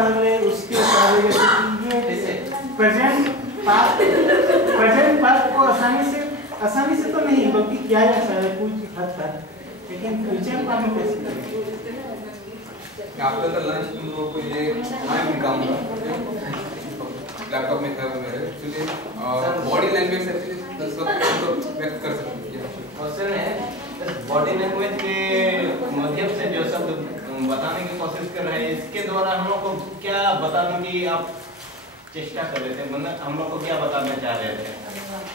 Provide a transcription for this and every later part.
पहले उसके present past को आसानी से तो नहीं बल्कि किया जा सकता है कुछ हद तक, लेकिन फ्यूचर का हम कैसे करेंगे? आफ्टर द लंच तुम लोगों को ये मैं दिखाऊंगा लैपटॉप में है वो मेरे, एक्चुअली बॉडी लैंग्वेज से सब व्यक्त कर सकते हैं। क्वेश्चन है बॉडी लैंग्वेज के माध्यम से जो शब्द बताने की कोशिश कर रहे हैं, इसके द्वारा हम लोग को क्या बताने की आप चेष्टा कर रहे थे, मतलब हम लोग को क्या बताना चाह रहे थे?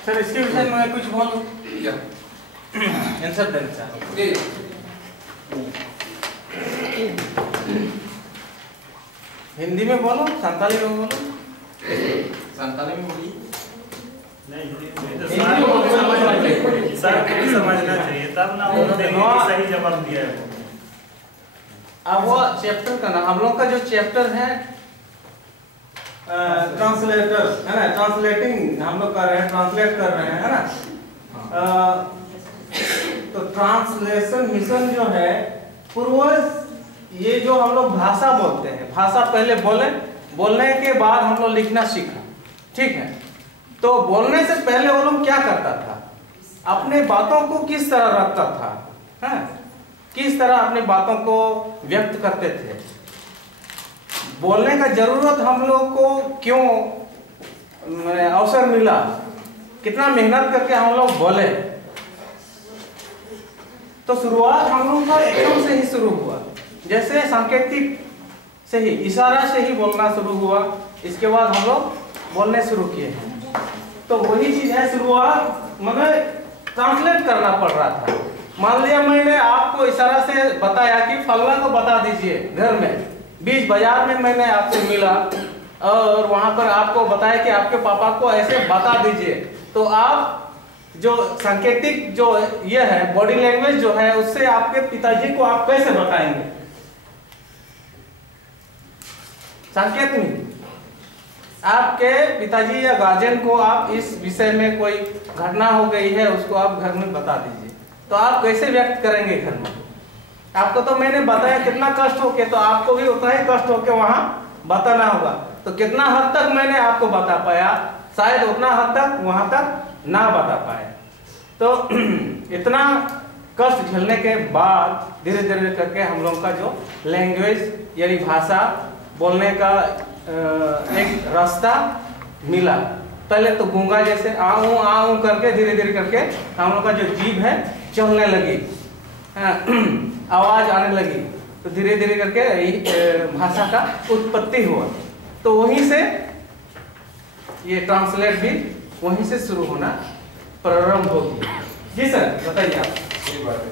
सर इसके विषय में मैं कुछ बोलूं क्या आंसर देना चाहूँ। ये हिंदी में बोलो, संताली में बोलो, संताली में बोलिए। सर को भी समझना चाहिए तब ना वो सही जवाब दिया है। अब वो चैप्टर का ना हम लोग का जो चैप्टर है ट्रांसलेटर है ना, ट्रांसलेटिंग हम लोग कर रहे हैं, ट्रांसलेट कर रहे हैं है ना। तो ट्रांसलेशन मिशन जो है पूर्वज ये जो हम लोग भाषा बोलते हैं, भाषा पहले बोलने के बाद हम लोग लिखना सीखा, ठीक है। तो बोलने से पहले वो लोग क्या करता था, अपने बातों को किस तरह रखता था, है किस तरह अपनी बातों को व्यक्त करते थे, बोलने का जरूरत हम लोग को क्यों अवसर मिला, कितना मेहनत करके हम लोग बोले। तो शुरुआत हम लोग का एकदम से ही शुरू हुआ, जैसे सांकेतिक से ही, इशारा से ही बोलना शुरू हुआ, इसके बाद हम लोग बोलने शुरू किए हैं। तो वही चीज है, शुरुआत मतलब ट्रांसलेट करना पड़ रहा था। मान लिया मैंने आपको इशारा से बताया कि फलना को बता दीजिए, घर में बीच बाजार में मैंने आपसे मिला और वहां पर आपको बताया कि आपके पापा को ऐसे बता दीजिए, तो आप जो सांकेतिक जो ये है बॉडी लैंग्वेज जो है उससे आपके पिताजी को आप कैसे बताएंगे, संकेत में आपके पिताजी या गार्जियन को आप इस विषय में कोई घटना हो गई है उसको आप घर में बता दीजिए, तो आप कैसे व्यक्त करेंगे घर में। आपको तो मैंने बताया कितना कष्ट हो के, तो आपको भी उतना ही कष्ट हो के वहां बताना होगा। तो कितना हद तक मैंने आपको बता पाया, शायद उतना हद तक वहां तक ना बता पाए। तो इतना कष्ट झेलने के बाद धीरे धीरे करके हम लोग का जो लैंग्वेज यानी भाषा बोलने का एक रास्ता मिला। पहले तो गूंगा जैसे आऊं आऊं करके धीरे धीरे करके हम लोग का जो जीभ है चलने लगी, आवाज आने लगी, तो धीरे धीरे करके भाषा का उत्पत्ति हुआ। तो वहीं से ये ट्रांसलेट भी वहीं से शुरू होना प्रारंभ हो गया। जी सर बताइए आप। ये बात है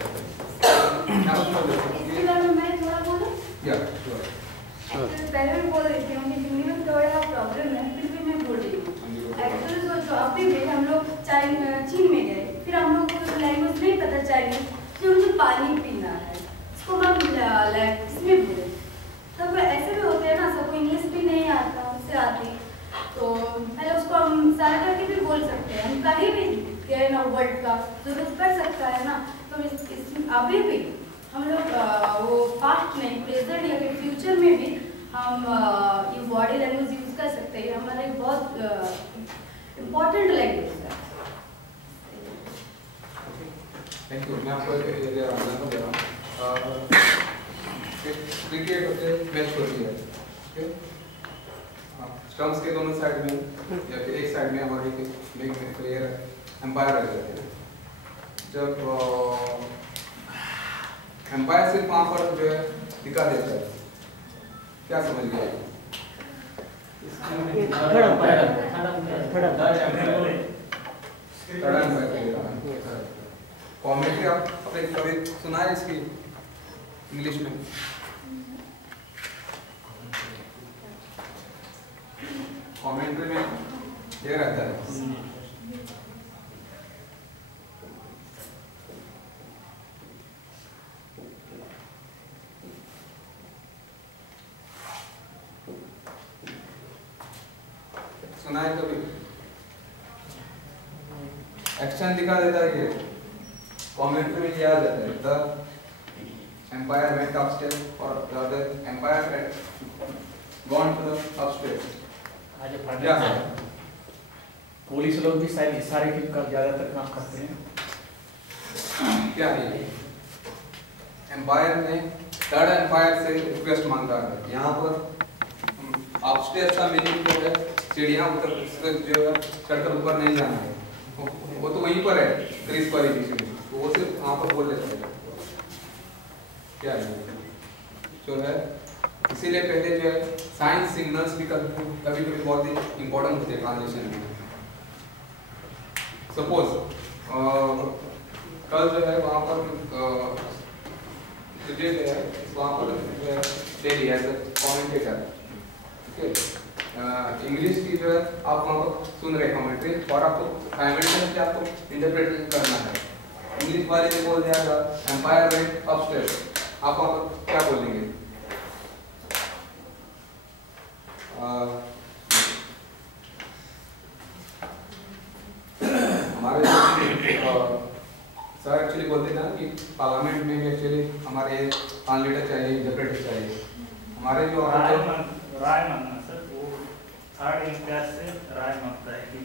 पहले भी बोल रही थी हिंदी में थोड़ा प्रॉब्लम है, फिर भी मैं बोल रही हूँ। एक्चुअली जो जॉब पे गए हम लोग चीन में गए, फिर हम लोग को लैंग्वेज नहीं पता चाइनीज, फिर मुझे पानी पीना है, उसको हम इसमें बोले। तब ऐसे भी होते हैं ना, सबको इंग्लिश भी नहीं आता, उससे आती, तो पहले उसको हम सारा करके भी बोल सकते हैं, हम कहीं भी गए ना वर्ड का जरूरत पड़ सकता है ना। तो अभी भी हम लोग वो पास्ट में प्रेजेंट या फिर फ्यूचर में भी हम ये बॉडी लैंग्वेज यूज कर सकते हैं। हमारे बहुत इम्पोर्टेंट लैंग्वेज है। Thank you. मैं आपको एक एग्जांपल दे रहा हूँ। क्रिकेट होते मैच होती है, ओके, स्टंप्स के दोनों साइड में या फिर एक साइड में हमारे एक प्लेयर एम्पायर रह जाते हैं। जब एम्पायर सिर्फ वहाँ पर जो है दिखा देता है, क्या समझ गया? कॉमेंट्री आपने कभी सुना है इसकी इंग्लिश में? कॉमेंट्री में ये रहता है, सुना है कभी? एक्शन दिखा देता है, ये कमेंट्री में ये आ जाता है, द एम्पायर वेंट अपस्टेयर्स और the other empire gone to the upstairs. आज क्या है? पुलिस लोग भी शायद इशारे की का ज्यादातर काम करते हैं। क्या है ये? एम्पायर ने थर्ड एम्पायर से रिक्वेस्ट मांगा है। यहाँ पर अपस्टेयर्स का मीनिंग जो है सीढ़ियाँ उतर जो है चढ़कर ऊपर नहीं जाना है, वो तो वहीं पर है क्रीज पर ही बीच में, तो वो सिर्फ वहाँ पर बोल देते हैं। क्या है जो है, इसीलिए पहले जो है साइन सिग्नल्स भी कभी कभी बहुत ही इंपॉर्टेंट होते हैं ट्रांसलेशन में। सपोज कल जो है वहाँ पर तुझे जो है वहाँ पर ले लिया एज कमेंटेटर, ठीक है, इंग्लिश की जो है आप वहाँ पर सुन रहे कमेंट्री और आपको साइमल्टेनियसली आपको इंटरप्रेट करना है। इंग्लिश वाले ने बोल दिया था एम्पायर वेंट अपस्टेयर्स, आप वहाँ पर क्या बोलेंगे? हमारे सर एक्चुअली बोलते ना कि पार्लियामेंट में एक्चुअली हमारे ट्रांसलेटर चाहिए, इंटरप्रेटर चाहिए। हमारे जो राय मांगना सर, वो थर्ड इम्तियाज से राय मांगता है कि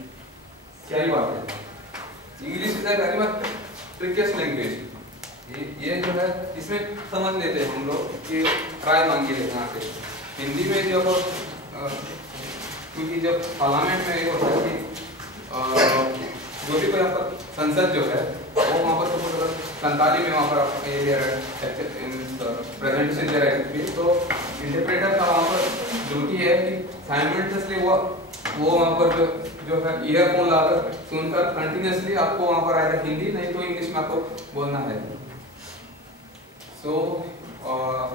सही बात है। English is very much trickiest language. ये जो है इसमें समझ लेते हैं हम लोग कि राय मांगी है यहाँ से। हिंदी में जब क्योंकि जब पार्लियामेंट में ये होता है कि जो भी कोई आपका संसद जो है वो वहाँ पर तो संताली में वहाँ पर आपका प्रेजेंटेशन दे रहे थे, तो इंटरप्रेटर का वहाँ पर ड्यूटी है कि साइमल्टेनियसली वो वहाँ पर जो है ईयरफोन लाकर सुनकर कंटिन्यूसली आपको वहाँ पर आएगा हिंदी नहीं तो इंग्लिश में आपको बोलना है। So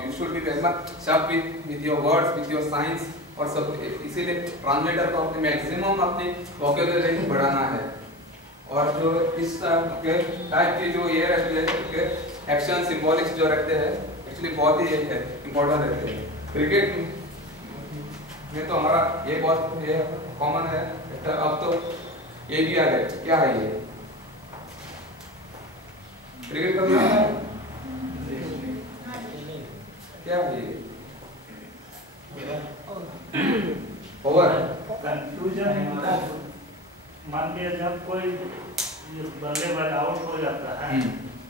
you should be very much sharp with your words, with your science और सब। इसीलिए ट्रांसलेटर को अपने मैक्सिमम अपनी वोकैबुलरी बढ़ाना है। और जो इस टाइप के जो ये रहते हैं एक्शन सिंबॉलिक्स जो रखते हैं एक्चुअली बहुत ही इम्पोर्टेंट रहते हैं। क्रिकेट में तो हमारा ये बहुत ये कॉमन है। अब तो ये भी आ गया, क्या है ये? क्रिकेट कभी आता है? क्या है ये? ओवर कंफ्यूजन मान लिया जब कोई बल्लेबाज आउट हो जाता है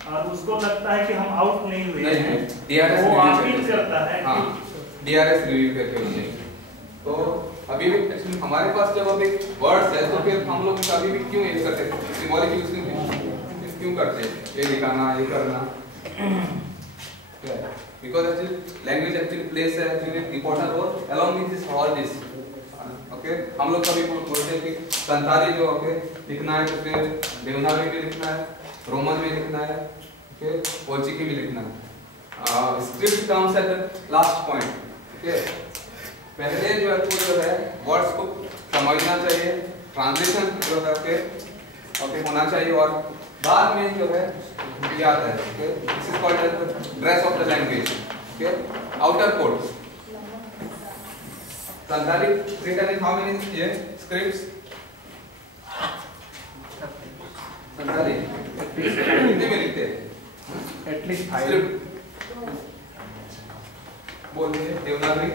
और उसको लगता है कि हम आउट नहीं हुए हैं, DRS वो अपील करता है। हाँ, DRS रिव्यू करते हैं। तो अभी भी एक्चुअली हमारे पास जब अभी वर्ड्स है तो फिर हम लोग कभी भी क्यों यूज करते हैं, सिंबॉलिक यूज क्यों करते हैं? ये दिखाना, ये करना, because actually language actually plays है actually important role along with this all this. Okay, हम लोग कभी बोलते हैं कि संताली जो ओके लिखना है तो फिर देवनागरी में लिखना है, रोमन में लिखना है, ओके, पोर्चुगीज में लिखना है। Script comes at the last point. Okay, पहले जो है वर्ड्स को समझना चाहिए, ट्रांसलेशन जो है ओके होना चाहिए और बाद में जो है ये आता है। Okay, this is called as dress of the language. Okay, outer code. Santali written in how many scripts? Santali Hindi में लिखते हैं एटलीस्ट 5 स्क्रिप्ट बोलते हैं। देवनागरी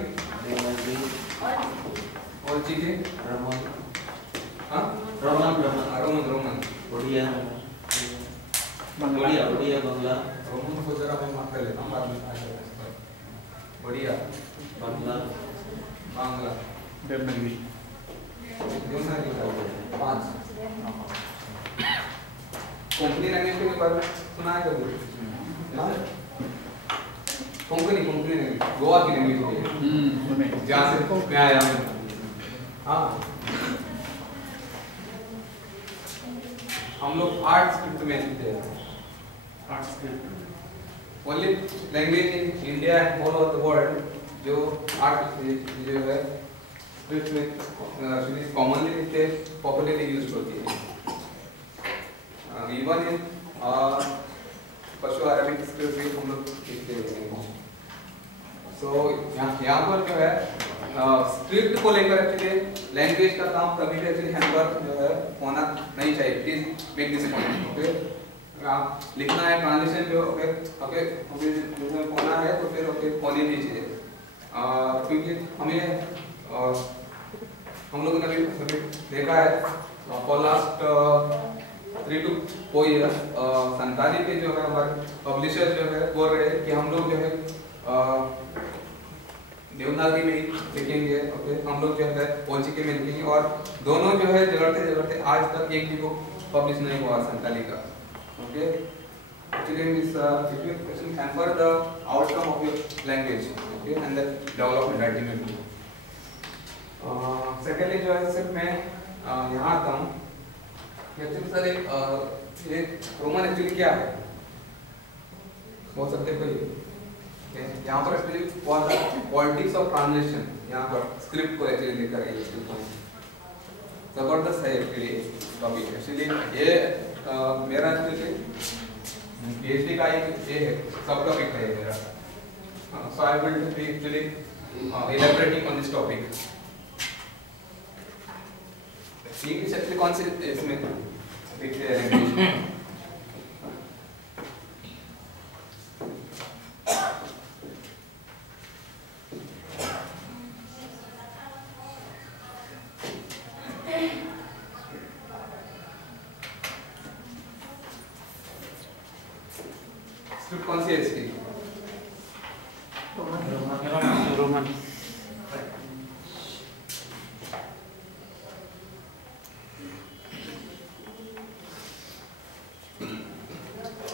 और चीजें हाँ रोमन ओडिया बंगला रोमन को जरा मैं माफ कर लेता हूँ बाद में। बढ़िया बांग्ला देवनागरी 5 कोंकणी लैंग्वेज के बारे में सुना है कभी? कोंकणी लैंग्वेज गोवा की लैंग्वेज है जहाँ से मैं आया हूँ। हाँ, हम लोग 8 स्क्रिप्ट में लिखते हैं। 8 script only language in India and all over the world जो 8 जो है स्क्रिप्ट में कॉमनली लिखते हैं, पॉपुलरली यूज्ड होती है। इवन इन पशु अरबिक स्क्रिप्ट भी हम लोग लिखते हैं। सो यहाँ पर जो है स्क्रिप्ट को लेकर एक्चुअली लैंग्वेज का काम कभी भी एक्चुअली हैम्पर जो है होना नहीं चाहिए। Please make this point. Okay, लिखना है ट्रांसलेशन जो ओके होना है तो फिर ओके होनी नहीं चाहिए। क्योंकि हमें हम लोगों ने भी देखा है for last 3 to 4 years Santali के जो है हमारे पब्लिशर जो है बोल रहे हैं कि हम लोग जो है देवनागरी में ही लिखेंगे, ओके, हम लोग जो है पोचिकी में लिखेंगे और दोनों जो है जगड़ते आज तक एक भी बुक पब्लिश नहीं हुआ संताली का, okay. Actually, this question hamper the outcome of your language, okay, and the development ultimately. Secondly, जो है सिर्फ मैं यहाँ आता हूँ कि एक्चुअली सर एक रोमन एक्चुअली क्या है बोल सकते हैं कोई? यहाँ पर एक्चुअली पॉलिटिक्स ऑफ ट्रांसलेशन, यहाँ पर स्क्रिप्ट को एक्चुअली लेकर है इसके पॉइंट जबरदस्त है एक्चुअली टॉपिक। एक्चुअली ये मेरा एक्चुअली PhD का एक ये है सब टॉपिक है मेरा, so I will be actually elaborating on this topic. English actually कौन सी इसमें लिखते हैं लैंग्वेज? स्क्रिप्ट कौन सी है इसकी? रोमन।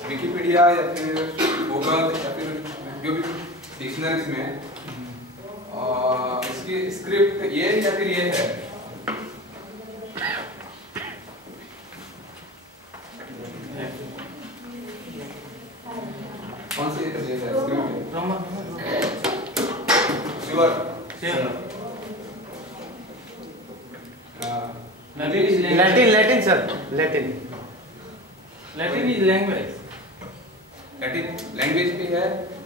विकिपीडिया या फिर गूगल या फिर जो भी डिक्शनरीज में इसकी स्क्रिप्ट ये या फिर ये है? कौन सी है script? Roman. Sure? Latin sir, Latin is language. Latin language भी है,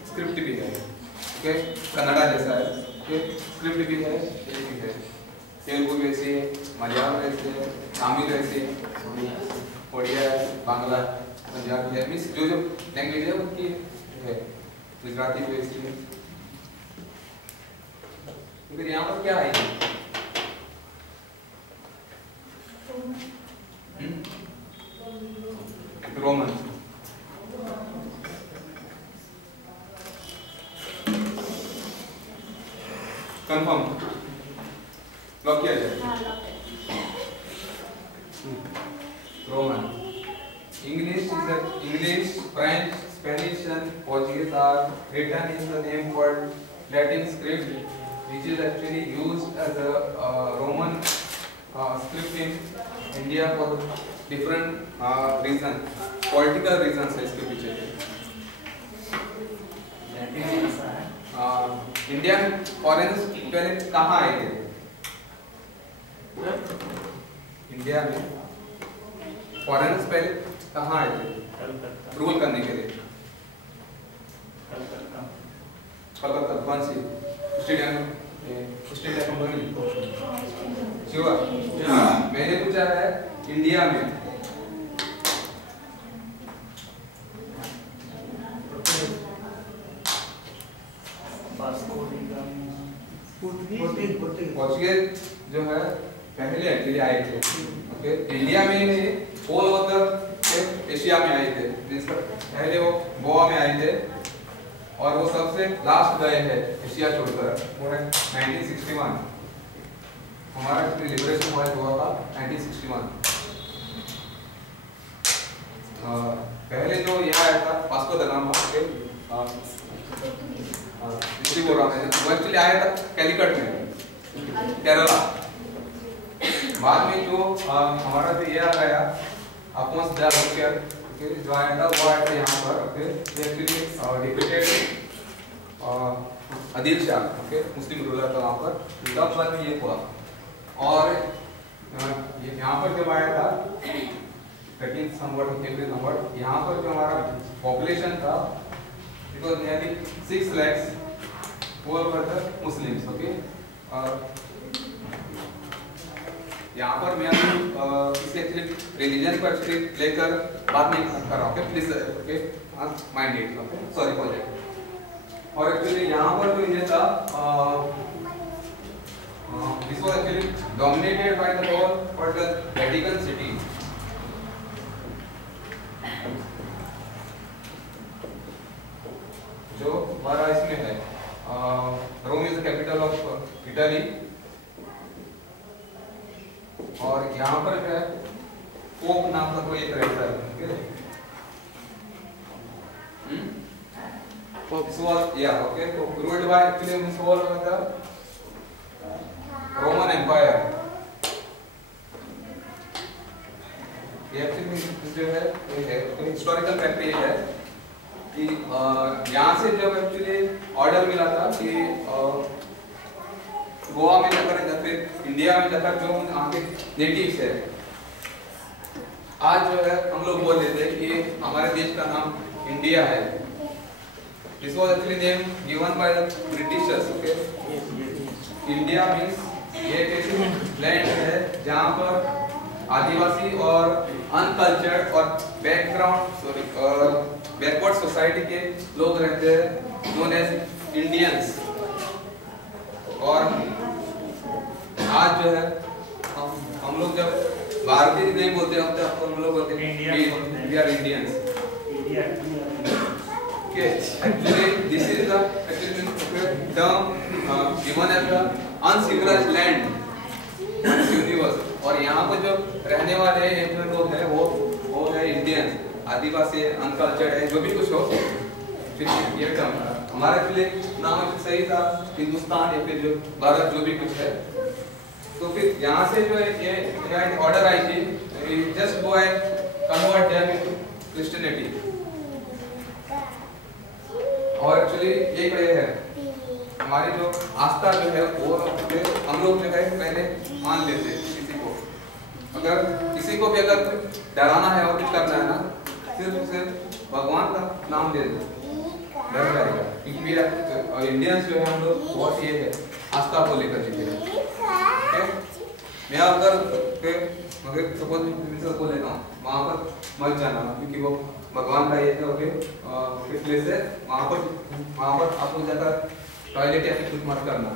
स्क्रिप्ट भी है, ओके। कन्नड़ा जैसा है, ओके, स्क्रिप्ट भी है, ये भी है। तेलुगु वैसी है, मलयालम वैसी है, तमिल वैसी है, ओडिया है, बांग्ला, पंजाबी है, मीन्स जो लैंग्वेज है उनकी है। गुजराती वैसी है। फिर यहाँ पर क्या है? रोमन। कंफर्म लॉक किया जाए? Roman. English, French, Spanish and Portuguese are written in the name called Latin script, which is actually used as a Roman script in India for different reasons, political reasons है इसके पीछे। India में foreigners पहले कहाँ आए थे? India में foreigners पहले कहाँ आए थे रूल करने के लिए? कलकत्ता। कौन सी स्टेडियम? श्योर? मैंने पूछा है इंडिया में पोर्चुगीज जो है पहले एक्चुअली आए थे, ओके। इंडिया में नहीं, ऑल ओवर एशिया में आए थे। पहले वो गोवा में आए थे और वो सबसे लास्ट गए हैं एशिया छोड़कर, वो है 1961। हमारा लिबरेशन हुआ गोवा का 1961। पहले जो यहाँ आया था वास्को द गामा के बोल रहा हूँ, वो एक्चुअली आया था कैलिकट में, केरला। बाद में जो हमारा जो ये आया अफोंस द बर्कियर, जो आया था वो आया था यहाँ पर, okay. Actually deputed Adil Shah, okay, मुस्लिम रूलर था वहाँ पर। तब बाद में ये हुआ और यहाँ पर जब आया था 13 नवंबर यहाँ पर जो हमारा पॉपुलेशन था it was nearly 6 lakhs all were the Muslims, okay। यहाँ पर मैं इसे एक्चुअली रिलीजन को एक्चुअली लेकर बात नहीं कर रहा हूँ, okay, please, okay, mind it, okay, sorry for that. और एक्चुअली यहाँ पर जो ये था this was actually dominated by the power for the Vatican City. जो हमारा इसमें है Rome is the capital of Italy और यहाँ पर जो है पोप नाम का कोई एक रहता है This was okay. So ruled by actually this whole of the Roman Empire. ये actually जो है हिस्टोरिकल फैक्ट ये है कि यहाँ से जब एक्चुअली ऑर्डर मिला था कि गोवा में जाकर या फिर इंडिया में जाकर जो यहाँ के नेटिव्स है आज जो है हम लोग बोल देते हैं कि हमारे देश का नाम इंडिया है. This was actually name given by the Britishers. Okay, India means ये एक लैंड है जहाँ पर आदिवासी और अनकल्चर्ड और बैकवर्ड सोसाइटी के लोग रहते हैं known as Indians. और आज जो है हम लोग जब भारतीय नहीं बोलते हम लोग बोलते हैं we are Indians. Okay, actually this is the term given as the uncivilized land in this universe. और यहाँ पर जो रहने वाले जो लोग हैं वो है इंडियंस, आदिवासी, अनकल्चर्ड है, जो भी कुछ हो. फिर ये टर्म हमारा के लिए नाम सही था हिंदुस्तान या फिर जो भारत जो भी कुछ है. तो फिर यहाँ से जो है ये ऑर्डर आई थी just go and convert them into Christianity. और एक्चुअली ये है हमारी जो आस्था जो है वो हम लोग जो है पहले मान लेते किसी को. अगर किसी को भी अगर डराना है और कुछ करना है ना सिर्फ भगवान का नाम दे दो डर जाएगा. क्योंकि इंडियंस जो है हम लोग बहुत ये है आस्था को लेकर जीते हैं. मैं अगर सपोज बोल लेता हूँ वहाँ पर मत जाना क्योंकि वो भगवान का ये है प्लेस है. वहाँ पर आपको जाकर टॉयलेट या फिर कुछ मत करना.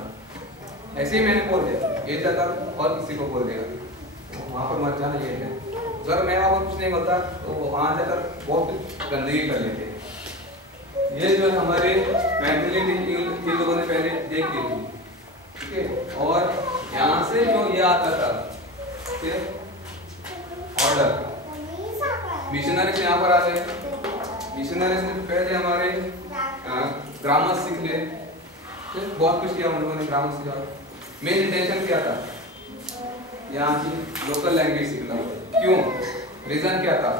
ऐसे ही मैंने बोल दिया ये जाकर और किसी को बोल देगा वहाँ पर मत जाना ये है. अगर मैं वहाँ पर कुछ नहीं बोलता तो वहाँ जाकर बहुत गंदगी कर लेते. ये जो हमारे मेंटलिटी इन लोगों ने पहले देख ली थी. ठीक है, और यहाँ से जो ये आता था ऑर्डर मिशनरीज यहाँ पर आ गए. मिशनरीज ने पहले हमारे ग्रामर सीख लिए. बहुत कुछ किया उन लोगों ने ग्रामर सीखा. मेन इंटेंशन क्या था यहाँ की लोकल लैंग्वेज सीखना. क्यों, रीजन क्या था?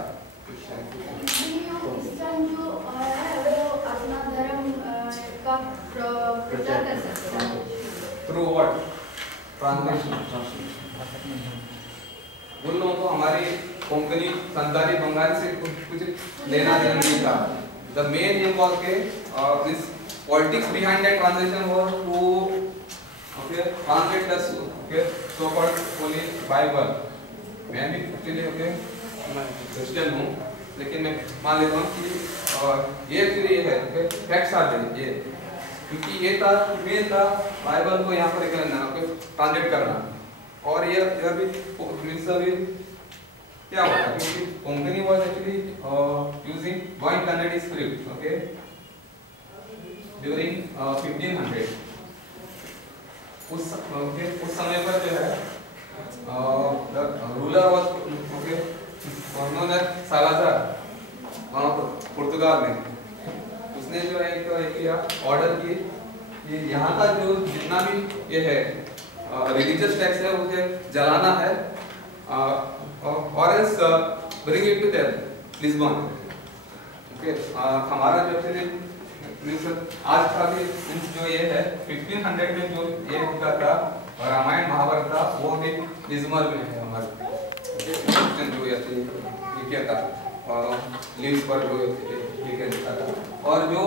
Through what? ट्रांसलेशन. उन लोगों को हमारी कोंकणी संताली बंगाली से कुछ लेना देना नहीं था. The main aim was this politics behind that translation was to translate the so-called Holy Bible. मैं भी actually क्रिश्चियन हूँ लेकिन मैं मान लेता हूँ कि ये एक्चुअली है फैक्ट्स आते हैं ये. क्योंकि ये था मेन था बाइबल को यहाँ पर ट्रांसलेट करना. और ये भी क्या होता है क्योंकि Konkani was actually using one Kannadi script. Okay, during 1500 उस समय पर जो है रूलर वाज ओके उन्होंने सालाजार पुर्तगाल में उसने जो है एक ऑर्डर की कि यहाँ का जो जितना भी ये है रिलीजियस टेक्स्ट है उसे जलाना है और else bring it to Lisbon. Okay, हमारा जो आज का भी जो ये है 1500 में जो ये होता था रामायण महाभारत था वो भी लिस्बन में है हमारे. जो ये क्या था लीव्स पर जो ये क्या था. और जो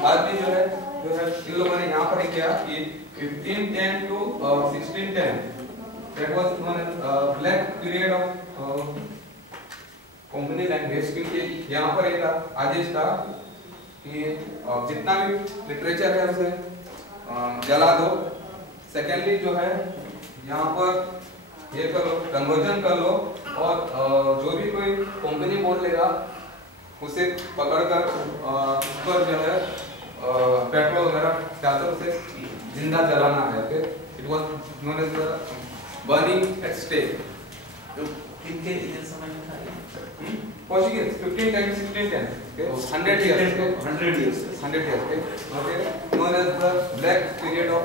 बाद में जो है इन लोगों ने यहाँ पर किया कि 1510 to 1610 that was one black period of Konkani language. क्योंकि यहाँ पर एक आदेश था कि जितना भी लिटरेचर है उसे जला दो। सेकेंडली जो है यहाँ पर ये करो, कन्वर्जन कर लो, और जो भी कोई कंपनी बोल लेगा उसे पकड़कर उस पर जो है पेट्रोल वगैरह डालकर उसे जिंदा जलाना है। Okay, it was known as the burning at stake. इनके इधर समझ में आ रहा है Portuguese 15 times 16 times, okay, 100 years, okay? 100 years 100 years, okay, known as the black period of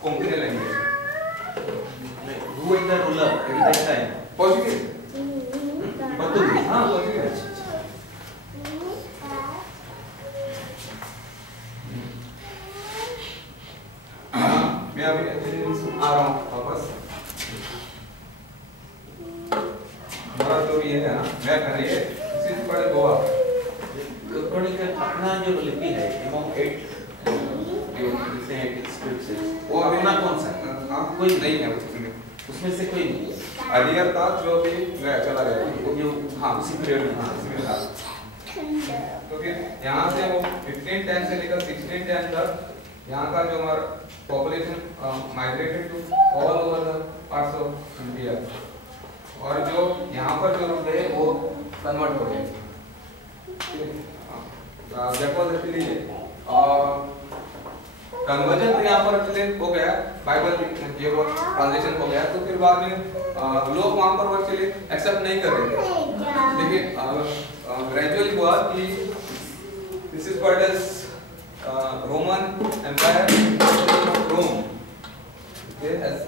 Company language. who is the ruler at that time? Portuguese, Portuguese. हाँ Portuguese। मैं अभी actually आ रहा हूँ वापस। हमारा जो ये है ना, मैं कर रही है इसी से पहले गोवा अपना जो लिपि है एमोंग 8 जिसे हैं स्क्रिप्ट्स है वो अभी अपना कौन सा है? हाँ कोई नहीं है उसमें। उसमें से कोई नहीं है। अलियर था जो भी चला गया वो जो हाँ उसी पीरियड में हाँ इसमें था। तो फिर यहाँ से वो 1510 से लेकर 1610 तक यहाँ का जो हमारा population migrated to all over the parts of India, और जो यहाँ पर जो लोग गए वो कन्वर्ट हो गए। दैट वाज एक्चुअली कन्वर्जन तो यहाँ पर एक्चुअली हो गया, बाइबल ये वो ट्रांसलेशन हो गया। तो फिर बाद में लोग वहाँ पर एक्चुअली एक्सेप्ट नहीं कर रहे थे, लेकिन ग्रेजुअली हुआ कि this is called as Roman empire Rome, okay, as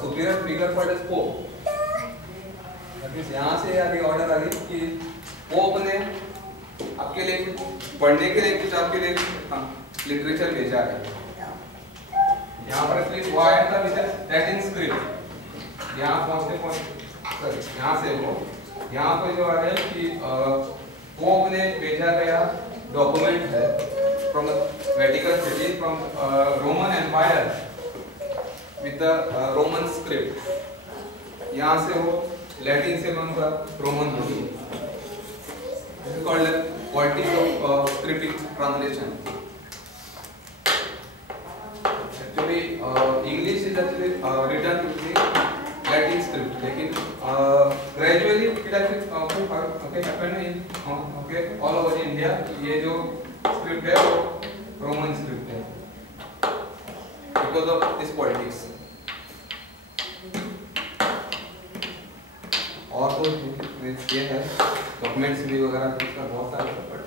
superior figure called as pope. यहाँ से आगे ऑर्डर आ गई कि पोप ने आपके लिए पढ़ने के लिए कुछ आपके लिए लिटरेचर भेजा है। यहाँ पर एक्चुअली वो आया था लैटिन स्क्रिप्ट। यहाँ पहुँचते यहाँ से वो यहाँ पर जो आ रहा है कि पोप ने भेजा गया डॉक्यूमेंट है from Vatican City from Roman empire with the Roman script. यहाँ से वो लैटिन से उनका रोमन हो गई। This is called quality of scripting translation. Actually, English is actually written with the Latin script. लेकिन gradually it actually okay happened in okay all over India. ये जो script है वो Roman script है because of this politics. और तो ये है डॉक्यूमेंट्स भी वगैरह इसका बहुत सारा बट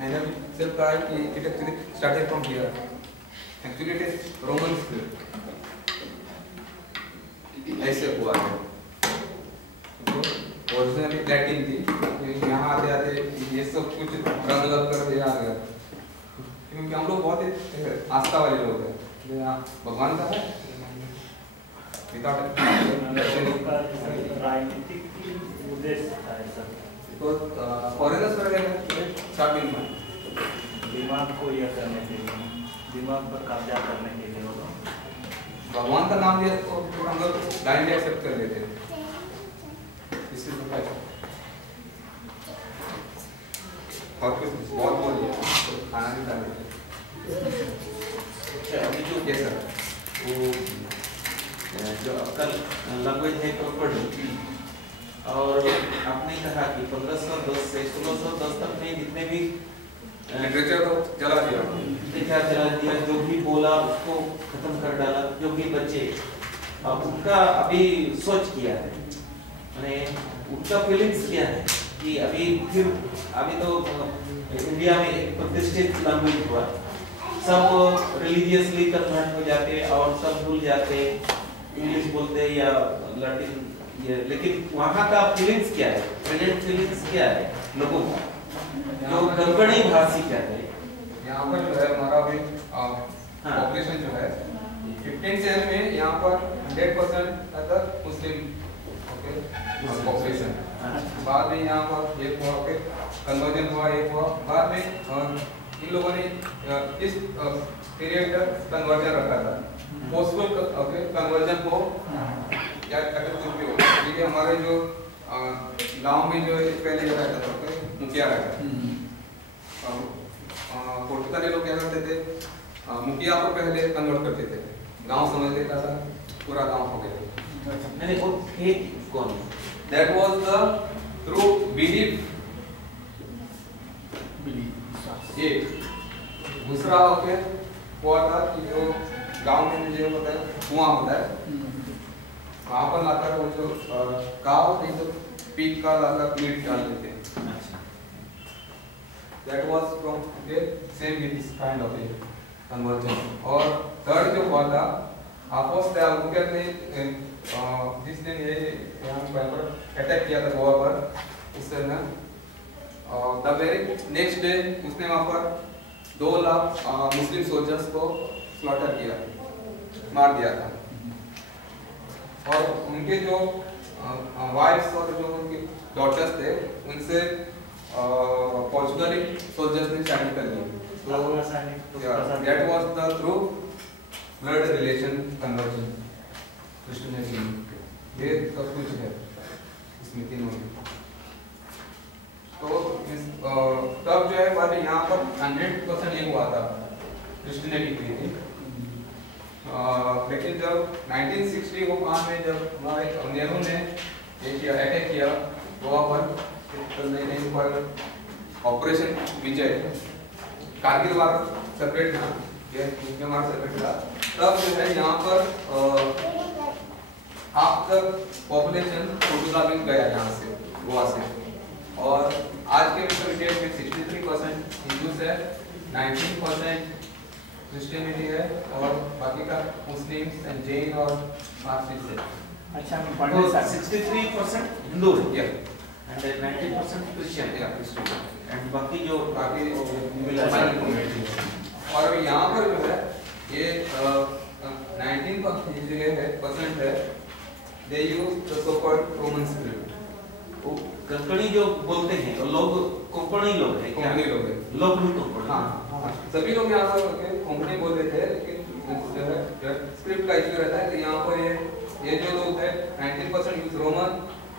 मैंने सिर्फ कहा है कि it actually started from here. Actually it is Roman script, ऐसे हुआ है। ओरिजिनली लैटिन थी, यहाँ आते आते ये सब कुछ रंग लग कर दिया गया, क्योंकि हम लोग बहुत आस्था वाले लोग हैं। भगवान का है राजनीतिक उद्देश्य था ऐसा, तो फॉरेनर्स वगैरह स्टार्ट इन दिमाग को यह करने के लिए, दिमाग पर कब्जा करने के लिए होगा। भगवान का नाम लिया तो हम लोग ब्लाइंडली एक्सेप्ट कर लेते हैं। इससे और कुछ बहुत बोलिए तो खाना भी खा लेते हैं। अभी जो ये सर वो जो आपका लैंग्वेज है प्रॉपर, और आपने कहा कि 1510 से 1610 तक में जितने भी लिटरेचर को जला दिया, लिटरेचर जला दिया, जो भी बोला उसको खत्म कर डाला, जो भी बचे अब उनका अभी सोच किया है, माने उनका फीलिंग्स क्या है कि अभी फिर अभी तो इंडिया में एक प्रतिष्ठित लैंग्वेज हुआ, सब रिलीजियसली कन्वर्ट हो जाते और सब भूल जाते, इंग्लिश बोलते या लैटिन ये, लेकिन वहाँ का फीलिंग्स क्या है, प्रेजेंट फीलिंग्स क्या है लोगों का, जो कंकड़ी भाषी क्या है। यहाँ पर जो है हमारा भी पॉपुलेशन जो है 1510 में यहाँ पर 100% अदर मुस्लिम पॉपुलेशन। बाद में यहाँ पर एक हुआ के कन्वर्जन हुआ, एक हुआ बाद में इन लोगों ने इस पीरियड तक कन्वर्जन रखा था। पोस्टल कन्वर्जन को या अगर कुछ भी हो, क्योंकि हमारे जो गांव में जो पहले रहता था मुखिया रहता है। पुर्तगाली लोग क्या करते थे, मुखिया को पहले कन्वर्ट करते थे, गांव समझ लेता था, पूरा गांव हो गया। मैंने वो थे कौन? That was the through belief। ये दूसरा होके हुआ था कि जो गांव में जो होता है कुआं होता है, वहाँ पर लाकर वो जो काव नहीं तो पीक का लाकर मीट डाल देते हैं। That was from the same with this kind of a conversion। और थर्ड जो हुआ था अपोस्टल ने जिस दिन ये यहाँ पर अटैक किया था गोवा पर, उस समय द वेरी नेक्स्ट डे उसने वहाँ पर 2 लाख मुस्लिम सोल्जर्स को स्लॉटर किया, मार दिया था। और उनके जो वाइफ्स और जो उनके डॉटर्स थे उनसे पोर्चुगली सोल्जर्स ने शादी कर ली। So that was the through blood relation conversion Christianity। ये सब कुछ है इसमें तीनों में। तो तब जो है बाद यहाँ पर 100% ये हुआ था क्रिश्चियनिटी की थी। लेकिन जब 1960 को में जब हमारे नेहरू ने अटैक किया गोवा पर, ऑपरेशन विजय, कारगिल वार सेपरेट था, ये वार सेपरेट था, तब जो है यहाँ पर हाफ तक पॉपुलेशन पोर्टुगाल में गया यहाँ से, गोवा से। और आज के डेट में 63% हिंदूज है, 19% क्रिश्चियनिटी है और बाकी का मुस्लिम्स एंड जैन और पारसीज है। अच्छा, तो 63% हिंदू है या एंड 90% क्रिश्चियन या क्रिश्चियन एंड बाकी जो बाकी मिला और अभी यहाँ पर जो है ये 19% है, they use the so-called Roman script। वो कंकड़ी जो बोलते हैं वो लोग कोंकणी लोग हैं क्या? कोंकणी लोग हैं। लोग भी कोंकणी। हाँ, सभी लोग यहाँ पर कोंकणी बोलते थे, लेकिन जो है स्क्रिप्ट का इश्यू रहता है कि यहाँ पर ये जो लोग हैं 19% यूज रोमन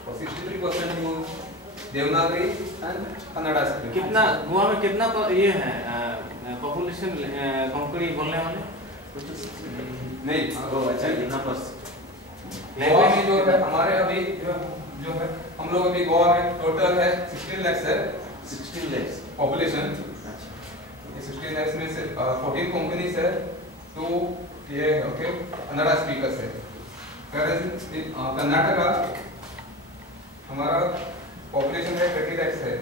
और 63% use Devanagari and Kannada script. कितना गोवा में कितना ये है पॉपुलेशन कोंकणी बोलने वाले? नहीं, अच्छा यहाँ पर गोवा में जो है हमारे अभी जो है हम लोग अभी गोवा में टोटल है 16 लाख है, 16 lakhs पॉपुलेशन। अच्छा 16 लाख में से 14 कंपनीज है, तो ये ओके कन्नड़ा स्पीकर्स है। कर्नाटका हमारा पॉपुलेशन है 30 लाख है,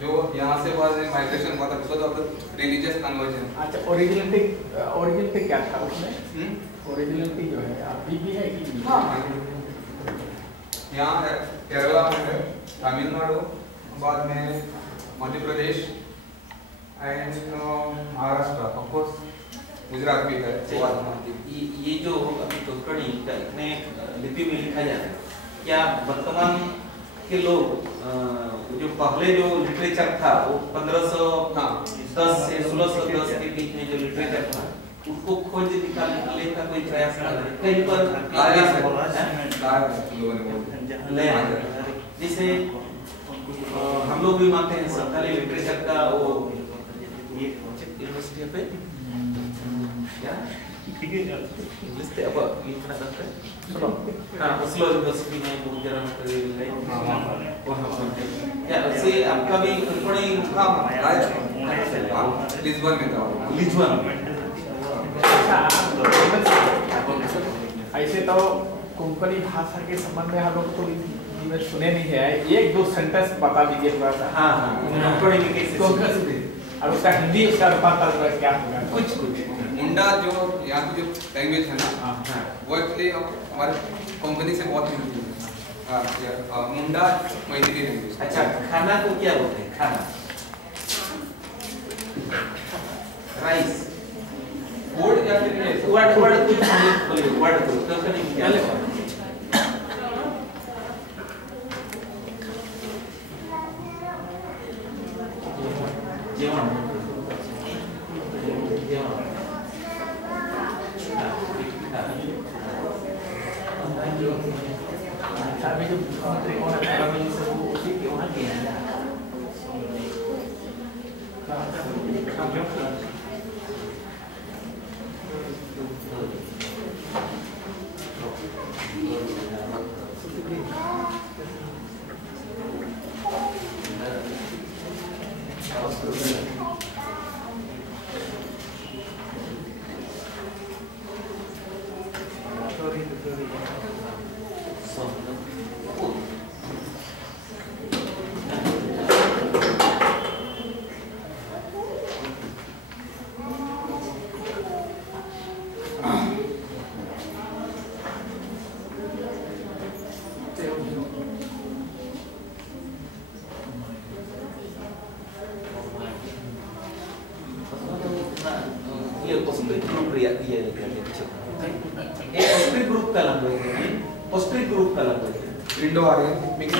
जो यहाँ से बाद में माइग्रेशन हुआ था because of the religious conversion. अच्छा, ओरिजिनलिटी क्या था उसमें? ओरिजिनलिटी जो है अभी भी है कि? हाँ, यहाँ है केरला में है, तमिलनाडु, बाद में Madhya Pradesh and Maharashtra, of course Gujarat भी है। ये जो अभी कोंकणी का इतने लिपि में लिखा जाता है, क्या वर्तमान के लोग जो पहले जो लिटरेचर था वो 1510 से 1610 के बीच में जो लिटरेचर था उसको खोज निकालने का कोई प्रयास कर रहे हैं? कहीं पर जैसे हम लोग भी मानते हैं संथाली लिटरेचर का वो यूनिवर्सिटी पे क्या इंग्लिश पे अब लिखना करते हैं सुनो। हाँ, oslo यूनिवर्सिटी में बहुत जरा है वहाँ क्या उससे आपका भी कोंकणी? हाँ, लिस्बन में था। लिस्बन ऐसे तो कोंकणी भाषा के संबंध में हम लोग तो सुने नहीं है, 1-2 सेंटेंस बता दीजिए थोड़ा सा। हाँ हाँ, कोंकणी में कैसे? और उसका हिंदी उसका रूपांतर क्या होगा? कुछ मुंडा जो यहाँ की जो लैंग्वेज है ना, वो एक्चुअली हमारे कंपनी से बहुत मिलती है। मुंडा मैथिली लैंग्वेज। अच्छा, खाना को क्या बोलते हैं? खाना राइस वर्ड या फिर ये वर्ड कुछ बोलिए वर्ड को कंपनी में क्या लिखा है? जीवन अभी जो मुख्यमंत्री कौन है, से वो उसी के वहाँ के हैं। ये पोस्ट्री ग्रुप ये पोस्ट्री ग्रुप का लैंग्वेज है, पोस्ट्री ग्रुप का लैंग्वेज है। Indo Aryan, mix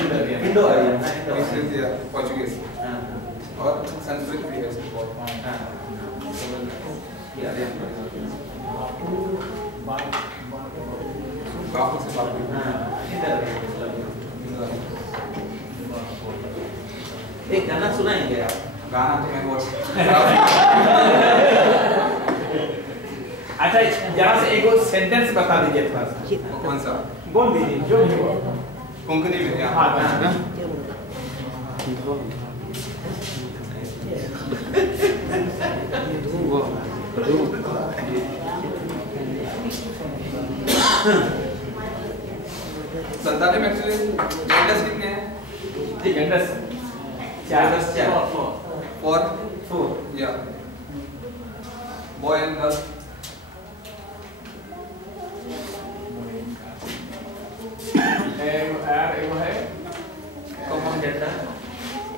Indo Aryan, mix with Portuguese और संस्कृत भी है इसमें बहुत। बापू से बापू एक गाना सुनाएंगे आप? गाना तो मैं बहुत अच्छा जरा से एक सेंटेंस बता दीजिए थोड़ा सा। कौन सा? बोल दीजिए जो भी हो। कोंकणी में या हाँ संताली में एक्चुअली जेंडर्स कितने हैं? जी जेंडर्स चार फोर या बॉय एंड गर्ल। एगो है कॉमन जेंडर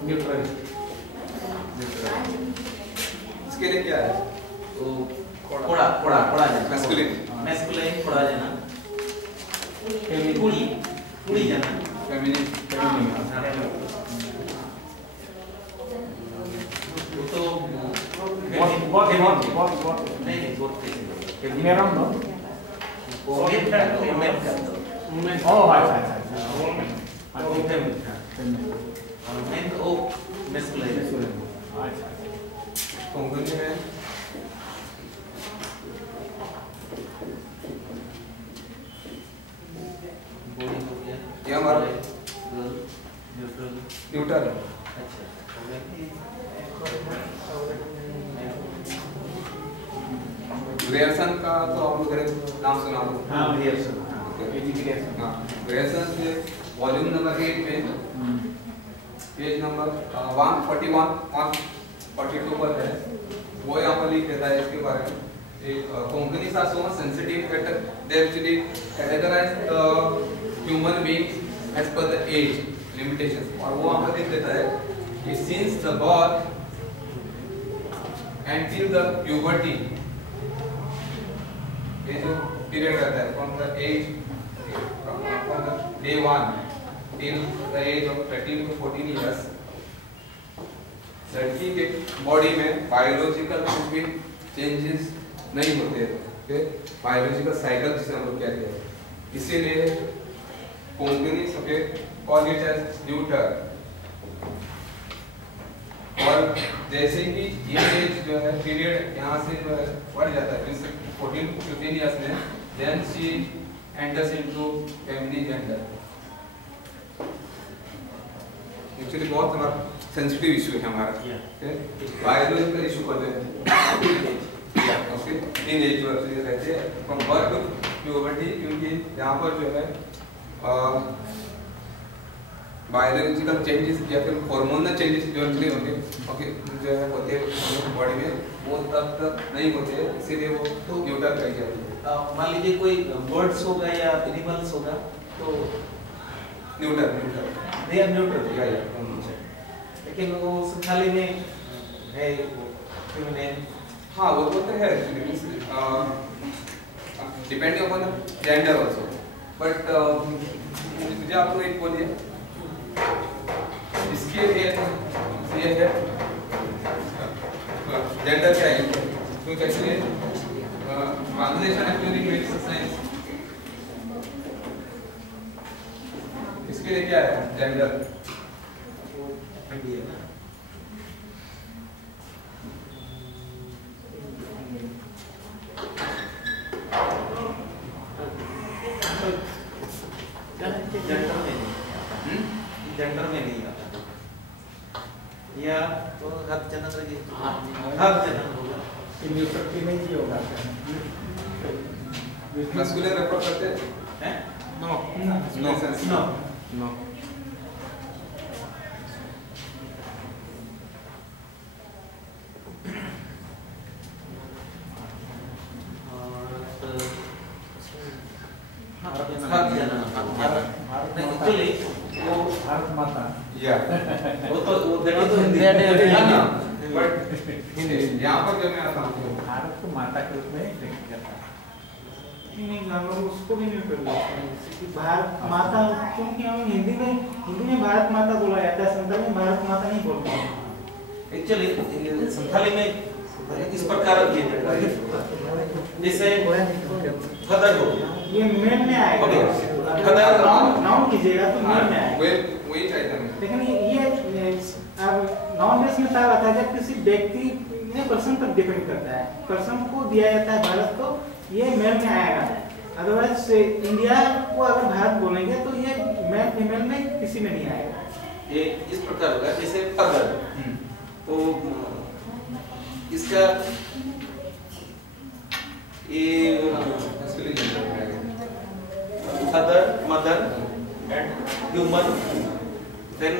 न्यूट्रल। इसके लिए क्या है? कोड़ा जाना मैस्कुलिन कोड़ा जाना कुड़ी जाना फेमिनिन तो बहुत नहीं बहुत मेरा नो ओह अच्छा कोंकणी में ये हमारा न्यूट्रल। ग्रेयरसन का तो आप लोग नाम सुना हो? हाँ ग्रेयरसन से वॉल्यूम नंबर 8 में पेज नंबर 141 142 पर है। वो यहाँ पर लिख देता है इसके बारे में। Konkani are so much sensitive that they actually categorize the human beings as per the age limitations। और वो यहाँ पर लिख देता है कि since the birth until the puberty, ये जो period रहता है from the age from the day 1 till the age of 13 to 14 years, लड़की के बॉडी में बायोलॉजिकल कुछ भी चेंजेस नहीं होते हैं। बायोलॉजिकल साइकिल जिसे हम लोग कहते हैं। इसीलिए कोंकणी सफेद कॉल इट एज न्यूटर। और जैसे कि ये एज जो है पीरियड यहाँ से जो है बढ़ जाता है 14 to 15 इयर्स में, then she enters into feminine gender. Actually बहुत हमारा सेंसिटिव इशू है हमारा, बायोलॉजिकल इशू कर देते हैं। ओके इन एज जो एक्चुअली रहते हैं फ्रॉम बर्थ टू प्यूबर्टी, क्योंकि यहाँ पर जो है बायोलॉजिकल चेंजेस या फिर हार्मोनल चेंजेस जो एक्चुअली होंगे जो है होते हैं बॉडी में, वो तब तक नहीं होते, इसीलिए वो न्यूटर कही जाती है। मान लीजिए कोई बर्ड्स होगा या एनिमल्स होगा तो न्यूटर दे आर न्यूट्रल, लेकिन वो थाली में है फेमिनिन। हाँ वो तो है actually depending upon gender also, but मुझे आपको एक बोलिए इसके लिए ये है जेंडर क्या है, क्योंकि actually translation actually makes science. इसके लिए क्या है जेंडर? यूनिवर्सिटी में ही होगा। मस्कुलर रेफर करते हैं? No no sense no. No actually वो भारत माता या वो तो हिंदी बट हिंदी यहाँ पर जब मैं आता हूँ भारत को माता के रूप में लेके जाता है। नहीं हम लोग उसको भी नहीं कर सकते भारत माता, क्योंकि हम हिंदी में भारत माता बोला जाता है, संताली में भारत माता नहीं बोलते हैं। एक्चुअली संथाली में इस प्रकार जैसे फदर हो ये मेन में आएगा, फदर नाउन कीजिएगा तो मेन में आएगा। वही चाहिए हमें। लेकिन ये नाउन बेस में क्या होता है, जब किसी व्यक्ति ने पर्सन पर डिपेंड करता है, पर्सन को दिया जाता है भारत, तो ये मेल में आएगा। अदरवाइज इंडिया को अगर भारत बोलेंगे तो ये मेल फीमेल में किसी में नहीं आएगा। ये इस प्रकार होगा जैसे फदर तो इसका ये father mother and human, then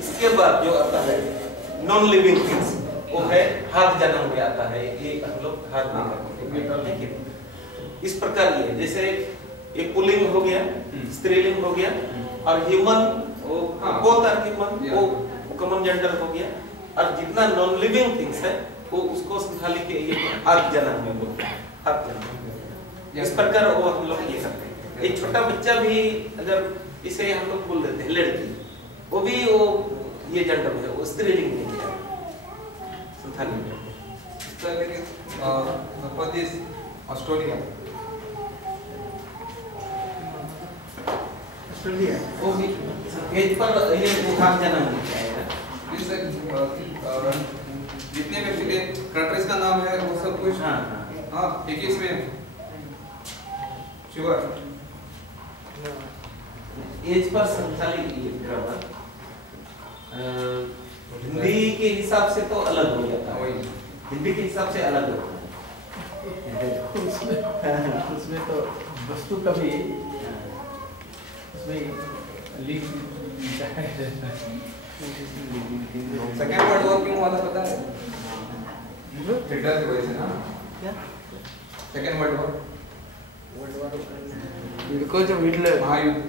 इसके बाद जो आता है नॉन लिविंग थिंग्स वो है हाथ जन्म में आता है, ये हम लोग हाथ में करते हैं। इस प्रकार ये जैसे एक पुल्लिंग हो गया, स्त्रीलिंग हो गया, और ह्यूमन वो बोथ आर ह्यूमन वो कॉमन जेंडर हो गया, और जितना नॉन लिविंग थिंग्स है वो उसको संथाली के ये हाथ जन्म में बोलते हैं, हाथ जन्म। इस प्रकार वो हम लोग ये करते हैं। एक छोटा बच्चा भी अगर इसे हम लोग बोल देते हैं लड़की, वो भी वो ये जेंडर है, वो स्त्रीलिंग नहीं है संथाली में। प्रदेश ऑस्ट्रेलिया वो भी एज पर ये हाथ जन्म नहीं आएगा। जितने भी कंट्रीज का नाम है वो सब कुछ हाँ हाँ 21 में sure as per संचाली grammar Hindi के हिसाब से तो अलग हो जाता है, हिंदी के हिसाब से अलग होता है। उसमें तो वस्तु कभी उसमें लिंक सेकंड वर्ल्ड वॉर क्यों हुआ था पता है? हिटलर की वजह से ना। Second world war because of Hitler महायुद्ध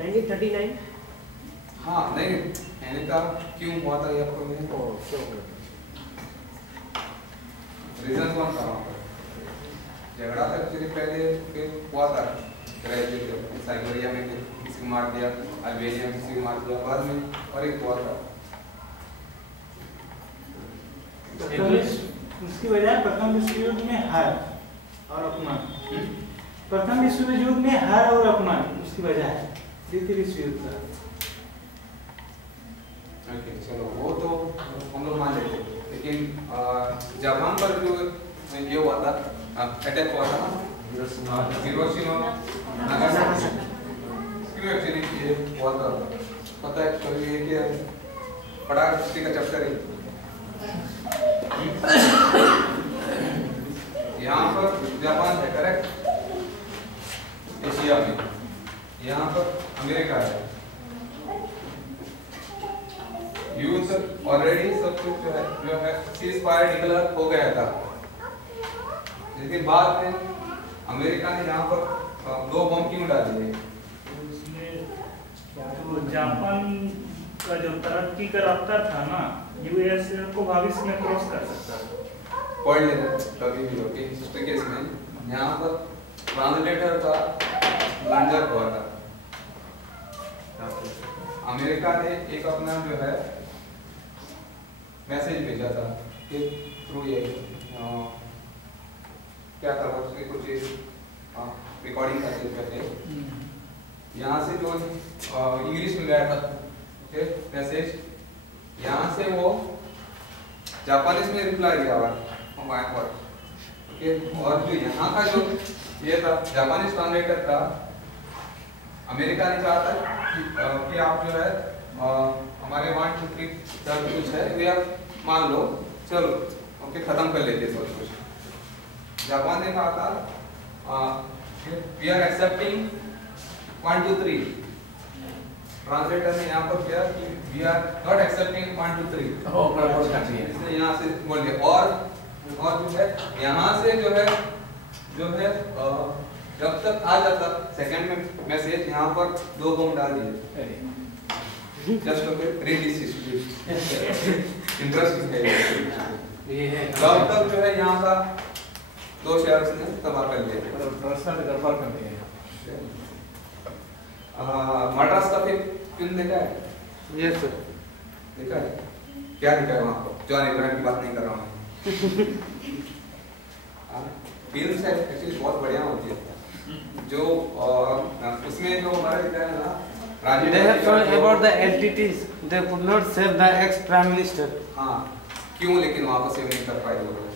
1939 हाँ नहीं मैंने कहा क्यों हुआ था ये आपको मैंने रीजन कौन था वहाँ पर? झगड़ा था एक्चुअली पहले फिर हुआ था ग्रेजुएट साइबेरिया में किसी को मार दिया, अल्बेनिया में किसी को मार दिया, बाद में और एक हुआ था। उसकी वजह प्रथम विश्व युद्ध में हार और अपमान। प्रथम विश्व युद्ध में हार और अपमान उसकी वजह है, द्वितीय विश्व युद्ध का। ओके चलो वो तो हम लोग मान लेते, लेकिन जापान पर जो ये हुआ था अटैक हुआ था हिरोशिमा नागासाकी, क्यों एक्चुअली ये हुआ था पता है? एक्चुअली ये कि पढ़ा हिस्ट्री का चैप्टर है। यहाँ पर जापान है करेक्ट, एशिया में, यहाँ पर अमेरिका है। युद्ध ऑलरेडी सब कुछ जो है सीज फायर डिक्लेयर हो गया था, लेकिन बाद में अमेरिका ने यहाँ पर 2 बम क्यों डाल दिए? तो जापान का जो तरक्की का रफ्तार था ना, यूएस को भविष्य में क्रॉस कर सकता था। पढ़ लेते कभी भी होगी हिस्ट्री केस में, यहाँ पर ट्रांसलेटर का ब्लंडर हुआ था। अमेरिका ने एक अपना जो है मैसेज भेजा था कि थ्रू ये क्या था उसके कुछ रिकॉर्डिंग करते यहाँ से जो इंग्लिश में गया था मैसेज, यहाँ से वो जापानीज में रिप्लाई दिया हुआ और जो यहाँ का जो ये था जापानीज ट्रांसलेटर था, अमेरिका ने कहा था कि आप जो है हमारे 1 2 3 सब कुछ है, या मान लो चलो ओके खत्म कर लेते हैं सब कुछ। जापान ने कहा था वी आर एक्सेप्टिंग 1 2 3, ट्रांसलेटर ने यहाँ पर किया कि वी आर नॉट एक्सेप्टिंग 1 2 3, इसने यहाँ से बोल दिया। और जो है यहाँ से जो है जब तक आ जाता सेकंड में मैसेज यहाँ पर 2 बम डाल दिए, just okay read this interesting है ये है। जब तक जो है यहाँ का 2 शहर ने तबाह कर लिया, गड़बड़ कर दिया। मद्रास का फिल्म देखा है? Yes sir. देखा है? क्या दिखा है वहाँ पर? जॉन इब्राहिम की बात नहीं कर रहा हूँ। फिल्म से एक्चुअली बहुत बढ़िया होती है, जो उसमें जो हमारा दिखा है ना, They have told about the entities. They could not save the ex-prime minister. हाँ, क्यों लेकिन वहाँ पर सेव नहीं कर पाए वो लोग?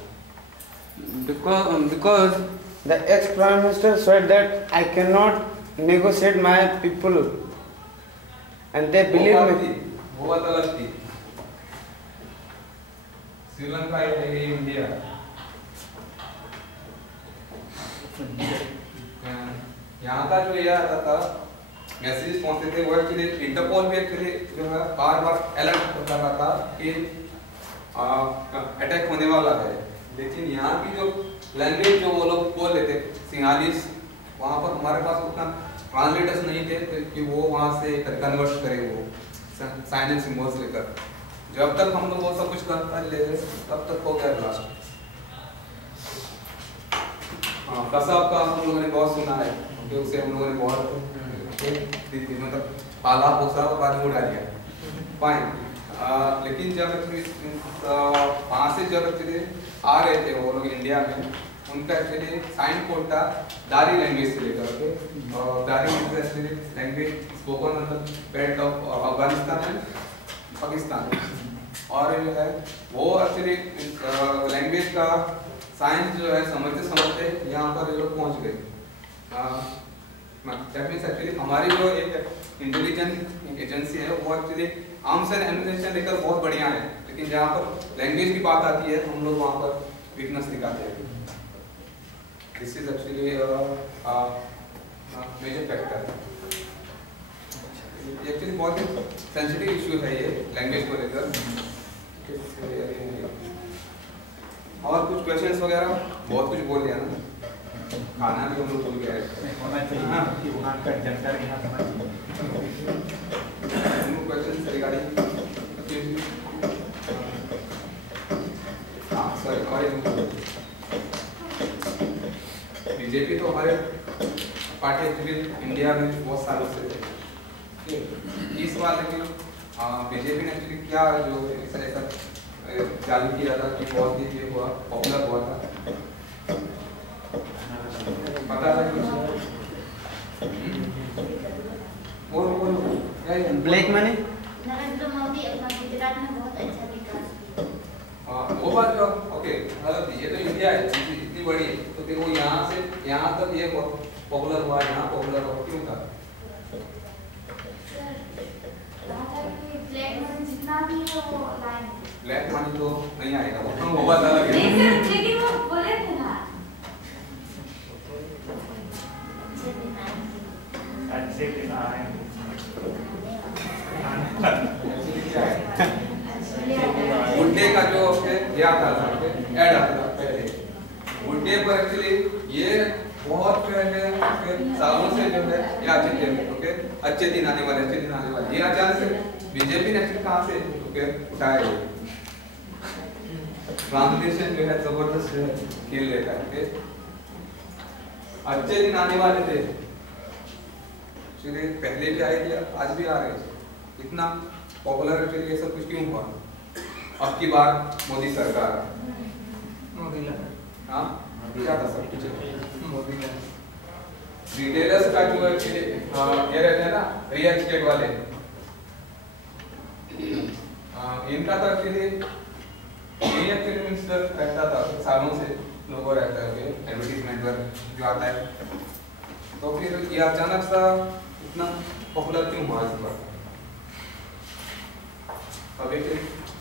Because the ex-prime minister said that I cannot negotiate my people, and they believe me. वो बात अलग थी। श्रीलंका है इंडिया, यहाँ का जो ये आता था मैसेज पहुंचते थे, वो एक्चुअली इंटरपोल भी एक्चुअली जो है बार-बार अलर्ट कर रहा था कि अटैक होने वाला है। लेकिन यहाँ की जो लैंग्वेज जो वो लोग बोल लेते सिंगालीस, वहाँ पर हमारे पास उतना ट्रांसलेटर्स नहीं थे कि वो वहाँ से कन्वर्ट करे वो साइन एंड सिंबल्स लेकर। जब तक हम लोग वो सब कुछ कर लेते तब तक हो गया ब्लास्ट। कसाब का हम लोगों ने बहुत सुना है, क्योंकि उसे हम लोगों ने बहुत मतलब पाला पोसा और बाद में उड़ा दिया फाइन। लेकिन जब वहाँ से जब एक्चुअली आ रहे थे वो लोग इंडिया में, उनका एक्चुअली साइन कोड था दारी लैंग्वेज से लेकर के, और दारी language spoken on the belt of Afghanistan and Pakistan. और जो है वो एक्चुअली लैंग्वेज का साइंस जो है समझते समझते यहाँ पर ये लोग पहुँच गए। एक्चुअली हमारी जो एक इंटेलिजेंस एजेंसी है वो एक्चुअली आर्म्स एंड एम्युनिशन लेकर बहुत बढ़िया है, लेकिन जहाँ पर लैंग्वेज की बात आती है हम लोग वहाँ पर वीकनेस दिखाते हैं। This is actually major factor. Actually बहुत ही सेंसिटिव इशू है ये लैंग्वेज को लेकर। और कुछ क्वेश्चंस वगैरह बहुत कुछ बोल दिया ना, खाना भी हम लोग भूल गए होना चाहिए कि वहाँ का जानकारी यहाँ होना चाहिए। क्वेश्चंस रिगार्डिंग सॉरी बीजेपी तो हमारे पार्टी एक्चुअली इंडिया में बहुत सालों से थे। इस बार लेकिन बीजेपी ने एक्चुअली क्या जो ऐसा चालू किया था कि बहुत ही ये हुआ पॉपुलर हुआ था, पता था कुछ? ब्लैक मनी नरेंद्र मोदी अपना गुजरात में बहुत अच्छा विकास किया। वो बात जो ओके मतलब ये तो इंडिया है इतनी बड़ी है, तो देखो यहाँ से यहाँ तक ये पॉपुलर हुआ, यहाँ पॉपुलर हुआ क्यों था? ब्लैक मनी जितना भी है वो लाइन ब्लैक मनी तो नहीं आएगा, वो बात अलग है। लेकिन वो बोले थे ना अच्छे दिन आए। गुड्डे का जो क्या था ऐड आता था पहले, गुड्डे पर एक्चुअली ये बहुत पहले सालों से जो है ये अच्छे दिन ओके अच्छे दिन आने वाले ये अचानक से बीजेपी ने एक्चुअली कहाँ से ओके उठाया ये ट्रांसलेशन जो है जबरदस्त खेल लेता है ओके अच्छे दिन आने वाले थे पहले भी आए थे आज भी आ रहे हैं। इतना पॉपुलर एक्चुअली ये सब कुछ क्यों हुआ? अब की बार मोदी सरकार हाँ क्या था सब कुछ मोदी ने रिटेलर्स का जो ये रहते हैं ना रियल एस्टेट वाले इनका तो एक्चुअली ये एक्चुअली मिनिस्टर रहता था सालों से लोगों रहता है एडवर्टीजमेंट पर जो आता है, तो फिर ये अचानक सा इतना पॉपुलर क्यों हुआ इस बार? कभी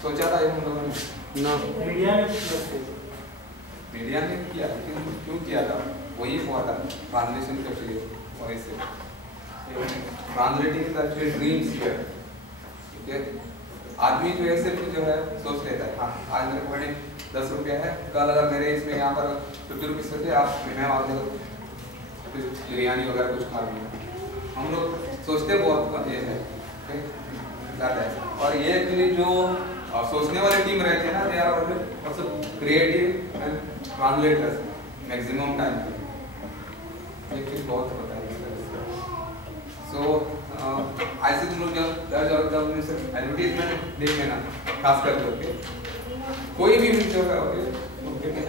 सोचा था हम लोगों ने? No. मीडिया ने मीडिया ने किया, लेकिन क्यों किया था? वही हुआ था ट्रांसलेशन के लिए वही से ट्रांसलेटिंग द ड्रीम्स हियर। ठीक है, आदमी जो है सिर्फ जो है सोच लेता है, हाँ आज मेरे को 10 रुपया है, कल अगर मेरे इसमें यहाँ पर 50 रुपीज़ होते आप मैं आपको कुछ बिरयानी वगैरह कुछ खा लूँगा। हम लोग सोचते बहुत ये है, और ये एक्चुअली जो सोचने वाली टीम रहती है ना, they are also creative and translators maximum time पे। ये चीज़ बहुत होता है। सो ऐसे तुम लोग जब एडवर्टीजमेंट देखें ना, खास करके ओके, कोई भी जो है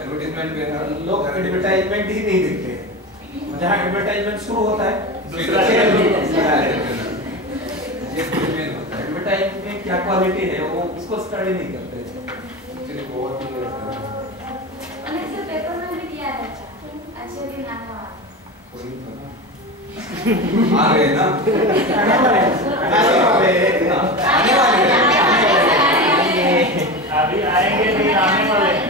एडवर्टीजमेंट में है, लोग एडवर्टाइजमेंट ही नहीं देखते हैं। जहाँ एडवर्टाइजमेंट शुरू होता है दूसरा एडवर्टाइजमेंट में क्या क्वालिटी है वो उसको स्टडी नहीं करते। पेपर में भी दिया है अच्छे दिन आना आ गए ना, अभी आएंगे नहीं, आने वाले हैं।